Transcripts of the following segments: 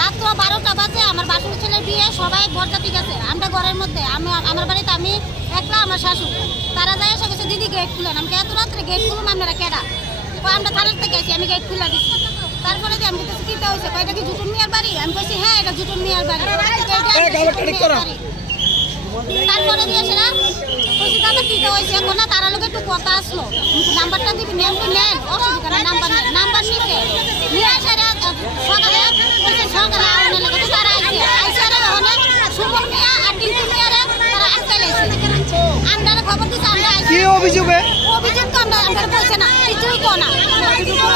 রাত্র 12টা বাজে আমার বাসুর ছেলের বিয়ে, সবাই বরযাত্রী গেছে। আমরা ঘরের মধ্যে, আমার বাড়িতে আমি একলা, আমার শাশুড়। তারা যায় এসে গেছে, দিদি গেট খুলেন। আমি এত রাত্রে গেট খুলুন, আপনারা কেডা? আমরা থানার থেকে আছি, আমি গেট খুলে দিচ্ছি। তারপরে আমি বলতেছি কিটা হয়েছে, এটা কি জুটুন মিয়ার বাড়ি? আমি বলছি হ্যাঁ, এটা জুটুন মিয়ার বাড়ি। তারপরে দিয়েছে না, বলছি দাদা কিটা হয়েছে এখন না, তারা লোক একটু কথা আসলো, নাম্বারটা দিবি, নেন অসুবিধা না, নাম্বার নিতে নিয়ে আসে সকালে আগুনের লেগে তারা আইসে অনেক সুমন মিয়া আর টিঙ্কু মিয়ারে তারা আটকে লেগেছে। আমরা খবর দিচ্ছি, আমরা কি অভিযোগ তো আমরা বলছে না, কিছুই কো না।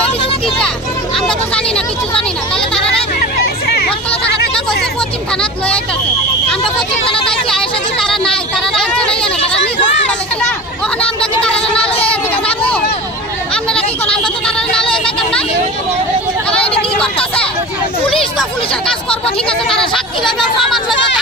অভিযোগ কিটা আমরা তো জানি না, কিছু জানি না। তাহলে তারা বটতলা থানা থেকে কইছে পশ্চিম থানাত লয়ে আইতাছে। আমরা পশ্চিম থানা যাইছি, আয়েশা দি তারা নাই, তারা রাজ্য নাই, না তারা নিজ ওখানে আমরা কি তারা না লয়ে দিকে যাবো? আপনারা কি কোন, আমরা তো তারা না লয়ে যাইতাম না। তারা এটা কি করতেছে? পুলিশ তো পুলিশের কাজ করবো, ঠিক আছে, তারা সাক্ষী লইবে, প্রমাণ লইবে।